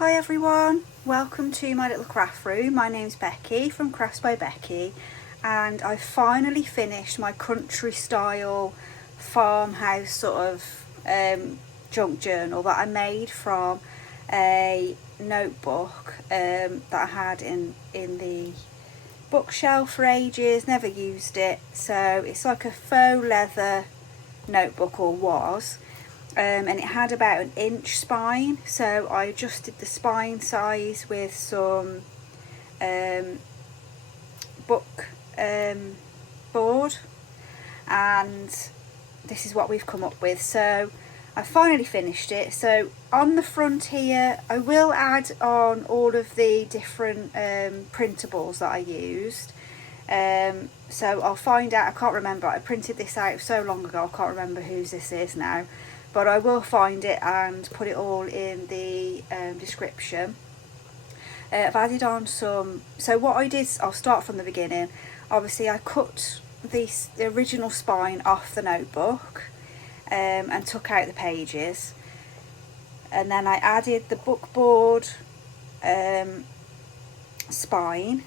Hi everyone, welcome to my little craft room. My name's Becky from Crafts by Becky, and I finally finished my country style farmhouse sort of junk journal that I made from a notebook that I had in the bookshelf for ages, never used it. So it's like a faux leather notebook, or was. And it had about an inch spine, so I adjusted the spine size with some book board, and this is what we've come up with. So I finally finished it. So on the front here I will add on all of the different printables that I used. So I'll find out, I can't remember, I printed this out so long ago I can't remember whose this is now, but I will find it and put it all in the description. I've added on some, so what I did, I'll start from the beginning. Obviously I cut the original spine off the notebook and took out the pages, and then I added the bookboard spine,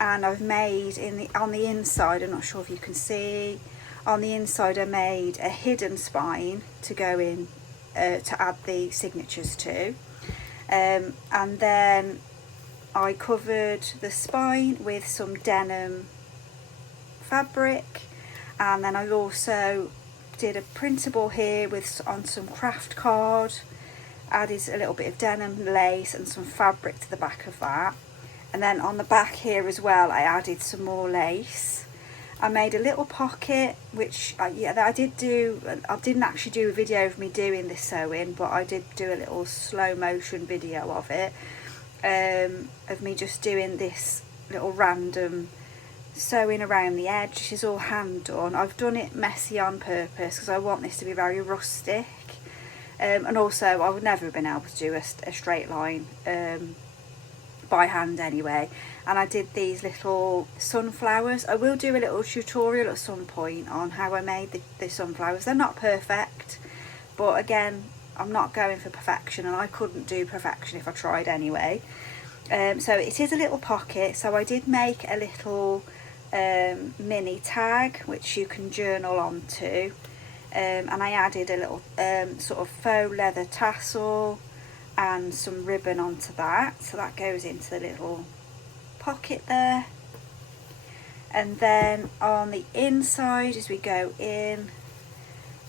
and I've made on the inside, I'm not sure if you can see, on the inside I made a hidden spine to go in to add the signatures to, and then I covered the spine with some denim fabric, and then I also did a printable here on some craft card, added a little bit of denim lace and some fabric to the back of that, and then on the back here as well I added some more lace. I made a little pocket, which I didn't actually do a video of me doing this sewing, but I did do a little slow motion video of it, of me just doing this little random sewing around the edge. This is all hand done. I've done it messy on purpose because I want this to be very rustic, and also I would never have been able to do a straight line by hand anyway. And I did these little sunflowers. I will do a little tutorial at some point on how I made the sunflowers. They're not perfect, but again, I'm not going for perfection, and I couldn't do perfection if I tried anyway. So it is a little pocket, so I did make a little mini tag which you can journal onto, and I added a little sort of faux leather tassel and some ribbon onto that, so that goes into the little pocket there. And then on the inside, as we go in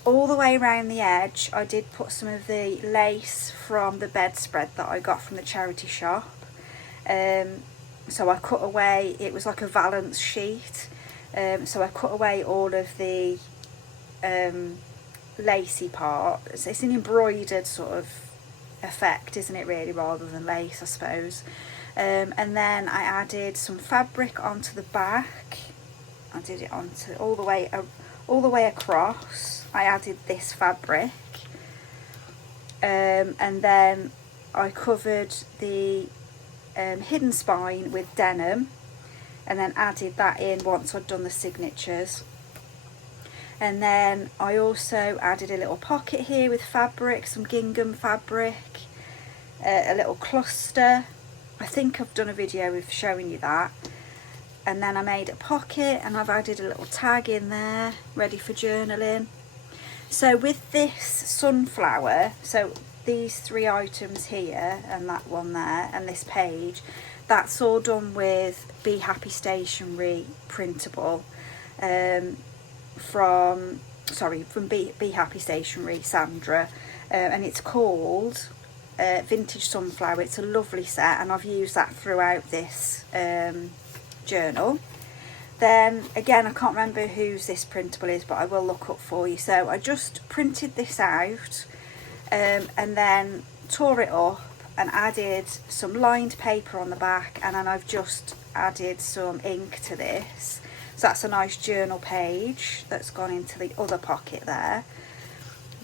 all the way around the edge, I did put some of the lace from the bedspread that I got from the charity shop. So I cut away, it was like a valance sheet, so I cut away all of the lacy part. It's an embroidered sort of effect, isn't it, really, rather than lace, I suppose. And then I added some fabric onto the back. I did it onto all the way across. I added this fabric, and then I covered the hidden spine with denim, and then added that in once I'd done the signatures. And then I also added a little pocket here with fabric, some gingham fabric, a little cluster. I think I've done a video of showing you that. And then I made a pocket, and I've added a little tag in there, ready for journaling. So with this sunflower, so these 3 items here and that one there and this page, that's all done with Be Happy Stationery printable, from Be Happy Stationery, Sandra, and it's called Vintage Sunflower. It's a lovely set, and I've used that throughout this journal. Then again, I can't remember whose this printable is, but I will look up for you. So I just printed this out, and then tore it up and added some lined paper on the back, and then I've just added some ink to this. So that's a nice journal page that's gone into the other pocket there.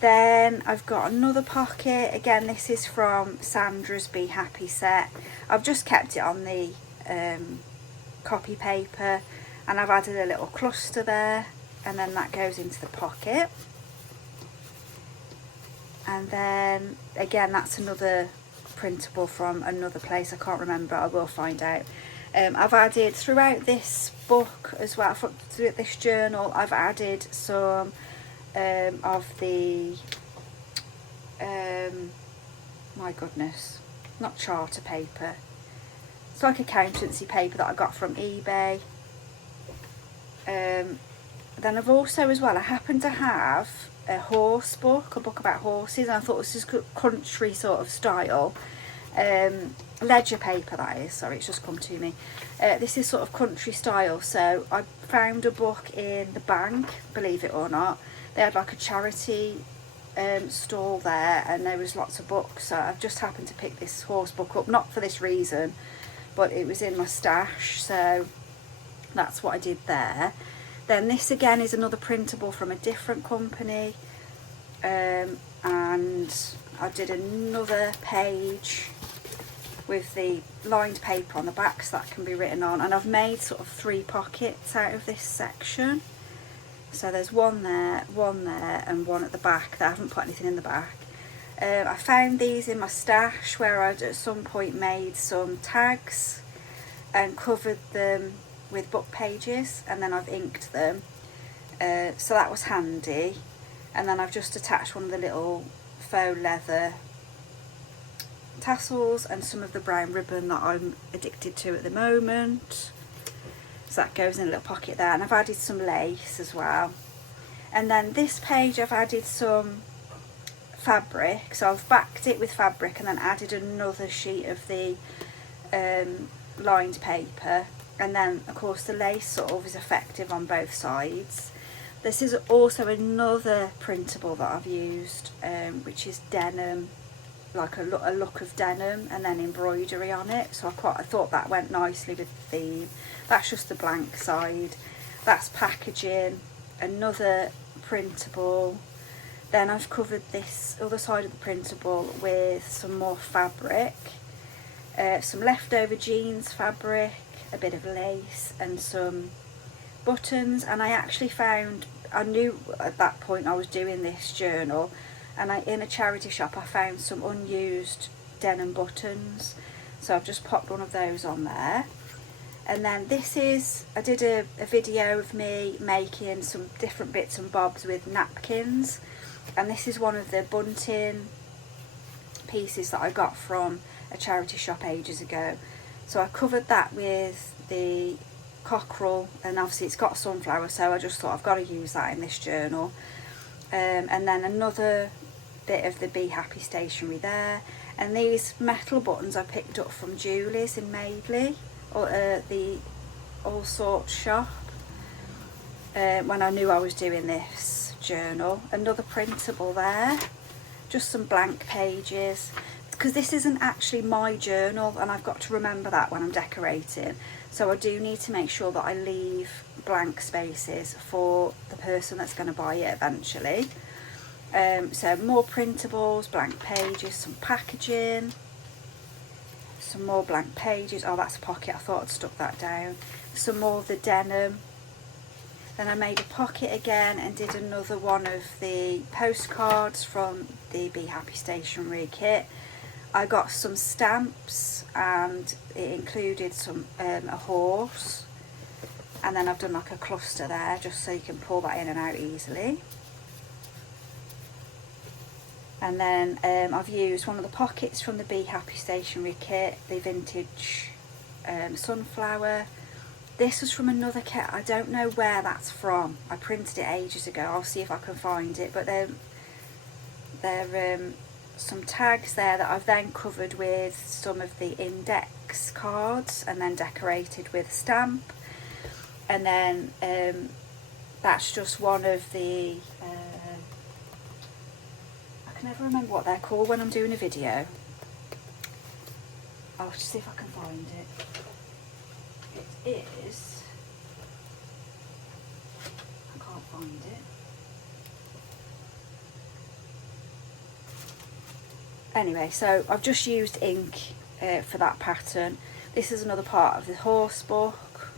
Then I've got another pocket. Again, this is from Sandra's Be Happy set. I've just kept it on the copy paper, and I've added a little cluster there, and then that goes into the pocket. And then again, that's another printable from another place. I can't remember, I will find out. I've added throughout this book as well, through this journal, I've added some of the, my goodness, not charter paper. It's like accountancy paper that I got from eBay. Then I've also as well, I happen to have a horse book, a book about horses, and I thought this is country sort of style. Ledger paper, that is, sorry, it's just come to me. This is sort of country style, so I found a book in the bank, believe it or not. They had like a charity stall there, and there was lots of books, so I've just happened to pick this horse book up, not for this reason, but it was in my stash, so that's what I did there. Then this again is another printable from a different company, and I did another page with the lined paper on the back so that can be written on, and I've made sort of 3 pockets out of this section. So there's one there, and one at the back. I haven't put anything in the back. I found these in my stash where I'd at some point made some tags and covered them with book pages, and then I've inked them, so that was handy. And then I've just attached one of the little faux leather tassels and some of the brown ribbon that I'm addicted to at the moment, so that goes in a little pocket there. And I've added some lace as well. And then this page I've added some fabric, so I've backed it with fabric and then added another sheet of the lined paper, and then of course the lace sort of is effective on both sides. This is also another printable that I've used, which is denim, like a look of denim and then embroidery on it, so I thought that went nicely with the theme. That's just the blank side. That's packaging, another printable. Then I've covered this other side of the printable with some more fabric, some leftover jeans fabric, a bit of lace and some buttons. And I actually found, I knew at that point I was doing this journal, and in a charity shop I found some unused denim buttons, so I've just popped one of those on there. And then this is, I did a video of me making some different bits and bobs with napkins, and this is one of the bunting pieces that I got from a charity shop ages ago. So I covered that with the cockerel, and obviously it's got sunflower, so I just thought I've got to use that in this journal. And then another bit of the Be Happy stationery there. And these metal buttons I picked up from Julie's in Madeley, or the All Sorts shop, when I knew I was doing this journal. Another printable there, just some blank pages, because this isn't actually my journal, and I've got to remember that when I'm decorating, so I do need to make sure that I leave blank spaces for the person that's going to buy it eventually. So more printables, blank pages, some packaging, some more blank pages. Oh, that's a pocket, I thought I'd stuck that down. Some more of the denim. Then I made a pocket again and did another one of the postcards from the Be Happy stationery kit. I got some stamps, and it included some a horse, and then I've done like a cluster there just so you can pull that in and out easily. And then I've used one of the pockets from the Be Happy stationery kit, the vintage sunflower. This was from another kit, I don't know where that's from. I printed it ages ago, I'll see if I can find it. But they're some tags there that I've then covered with some of the index cards and then decorated with a stamp. And then that's just one of the, I can never remember what they're called when I'm doing a video. I'll just see if I can find it. It is, I can't find it. Anyway, so I've just used ink for that pattern. This is another part of the horse book.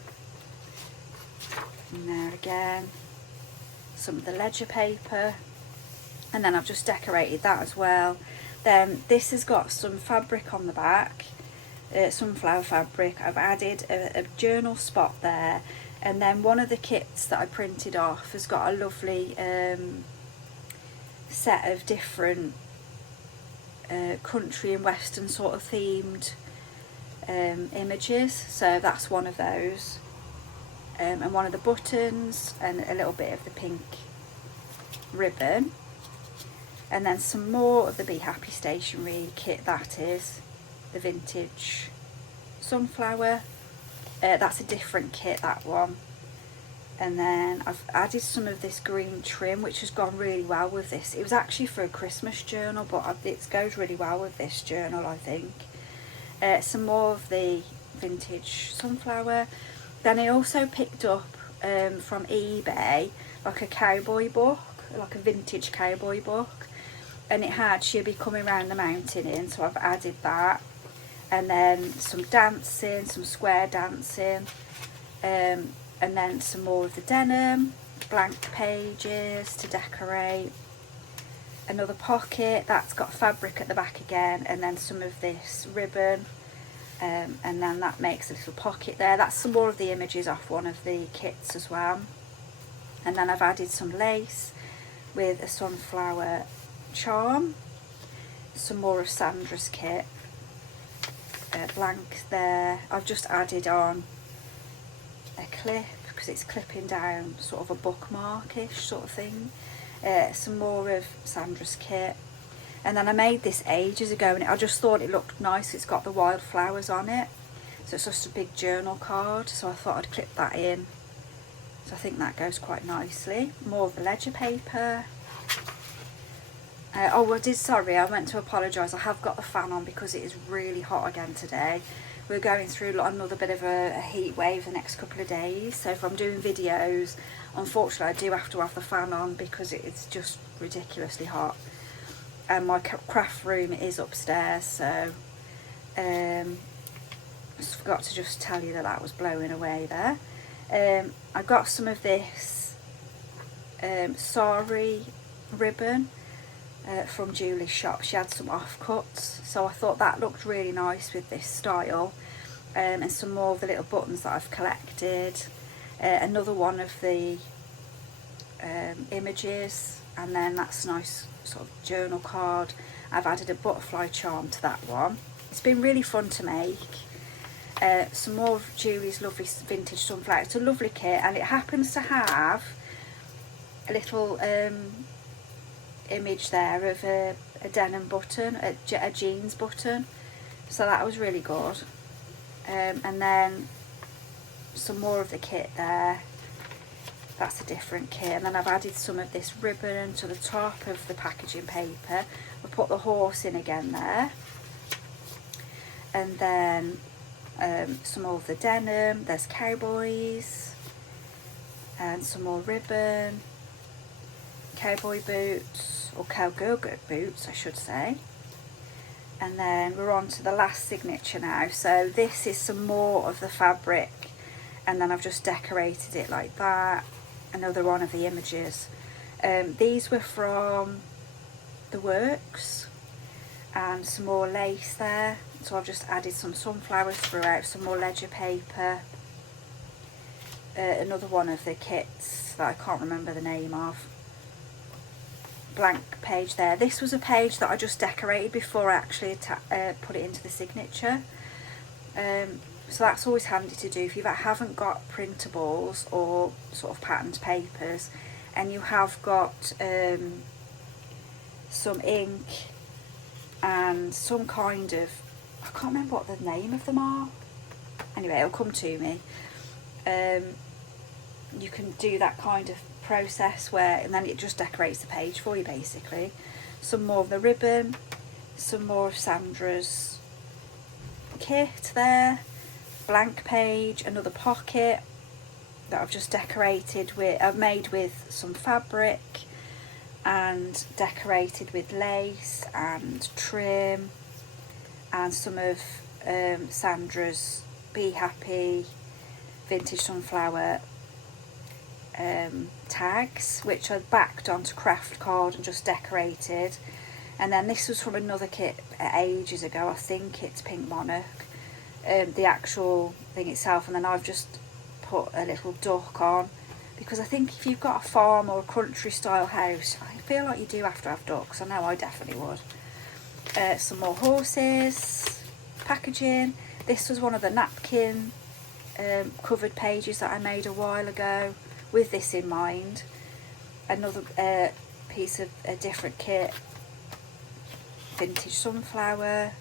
And there again, some of the ledger paper. And then I've just decorated that as well. Then this has got some fabric on the back, sunflower fabric. I've added a journal spot there, and then one of the kits that I printed off has got a lovely set of different country and western sort of themed images, so that's one of those, and one of the buttons and a little bit of the pink ribbon, and then some more of the Be Happy stationery kit, that is the vintage sunflower, that's a different kit, that one. And then I've added some of this green trim, which has gone really well with this. It was actually for a Christmas journal, but it goes really well with this journal, I think. Some more of the vintage sunflower. Then I also picked up from eBay like a cowboy book, like a vintage cowboy book, and it had She'll Be Coming Round the Mountain in, so I've added that. And then some dancing, some square dancing, and then some more of the denim, blank pages to decorate, another pocket that's got fabric at the back again, and then some of this ribbon, and then that makes a little pocket there. That's some more of the images off one of the kits as well. And then I've added some lace with a sunflower charm, some more of Sandra's kit, blank there. I've just added on a clip because it's clipping down, sort of a bookmarkish sort of thing. Some more of Sandra's kit, and then I made this ages ago and I just thought it looked nice. It's got the wildflowers on it, so it's just a big journal card, so I thought I'd clip that in, so I think that goes quite nicely. More of the ledger paper. Oh, I meant to apologise, I have got the fan on because it is really hot again today. We're going through another bit of a heat wave the next couple of days, so if I'm doing videos, unfortunately I do have to have the fan on because it's just ridiculously hot. And my craft room is upstairs, so I forgot to just tell you that was blowing away there. I got some of this sari ribbon from Julie's shop. She had some offcuts, so I thought that looked really nice with this style, and some more of the little buttons that I've collected, another one of the images, and then that's a nice sort of journal card. I've added a butterfly charm to that one. It's been really fun to make. Some more of Julie's lovely vintage sunflower. It's a lovely kit, and it happens to have a little image there of a denim button, a jeans button, so that was really good. And then some more of the kit there, that's a different kit. And then I've added some of this ribbon to the top of the packaging paper. I put the horse in again there, and then some more of the denim. There's cowboys and some more ribbon, cowboy boots, or cowgirl boots I should say. And then we're on to the last signature now. So this is some more of the fabric, and then I've just decorated it like that. Another one of the images. These were from the Works, and some more lace there, so I've just added some sunflowers throughout, some more ledger paper, another one of the kits that I can't remember the name of, blank page there. This was a page that I just decorated before I actually put it into the signature, so that's always handy to do if you haven't got printables or sort of patterned papers, and you have got some ink and some kind of, I can't remember what the name of them are, anyway it'll come to me. You can do that kind of process where, and then it just decorates the page for you basically. Some more of the ribbon, some more of Sandra's kit there, blank page, another pocket that I've just decorated with, I've made with some fabric and decorated with lace and trim, and some of Sandra's Be Happy vintage sunflower tags, which I backed onto craft card and just decorated, And then this was from another kit ages ago, I think it's Pink Monarch, the actual thing itself, and then I've just put a little duck on, because I think if you've got a farm or a country style house, I feel like you do have to have ducks. I know I definitely would. Some more horses, packaging. This was one of the napkin covered pages that I made a while ago with this in mind. Another piece of a different kit, vintage sunflower,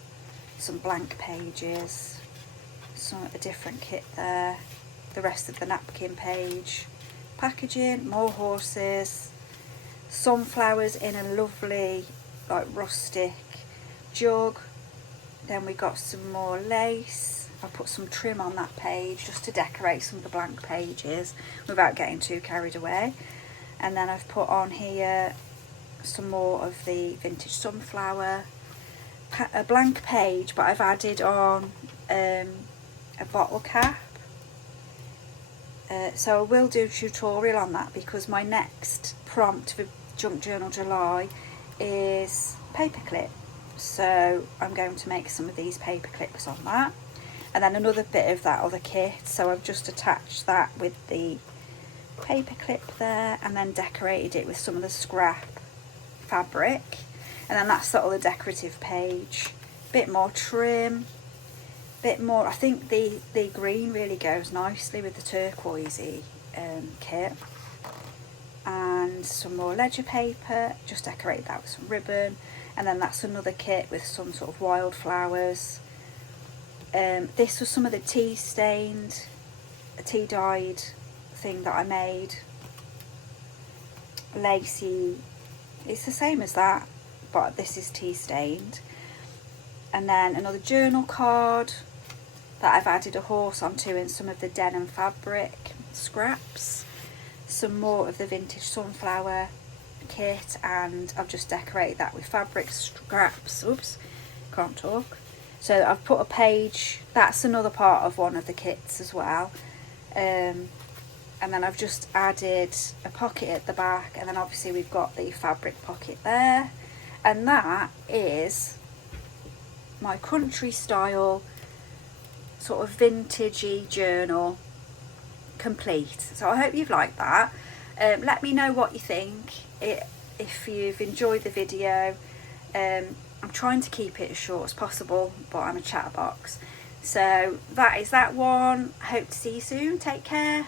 some blank pages, a different kit there, the rest of the napkin page, packaging, more horses, sunflowers in a lovely like rustic jug. Then we got some more lace. I put some trim on that page just to decorate some of the blank pages without getting too carried away. And then I've put on here some more of the vintage sunflower, a blank page, but I've added on a bottle cap. So I will do a tutorial on that, because my next prompt for Junk Journal July is paperclip. So I'm going to make some of these paper clips on that. And then another bit of that other kit, so I've just attached that with the paper clip there, and then decorated it with some of the scrap fabric. And then that's the other decorative page. Bit more trim, bit more, I think the green really goes nicely with the turquoisey kit. And some more ledger paper, just decorate that with some ribbon. And then that's another kit with some sort of wildflowers. This was some of the tea dyed thing that I made. Lacy, it's the same as that, but this is tea stained. And then another journal card that I've added a horse onto in some of the denim fabric scraps. Some more of the vintage sunflower kit, and I've just decorated that with fabric scraps. Oops, can't talk. So I've put a page, that's another part of one of the kits as well. And then I've just added a pocket at the back, and then obviously we've got the fabric pocket there. And that is my country style sort of vintagey journal complete. So I hope you've liked that. Let me know what you think, if you've enjoyed the video. I'm trying to keep it as short as possible, but I'm a chatterbox. So that is that one. Hope to see you soon. Take care.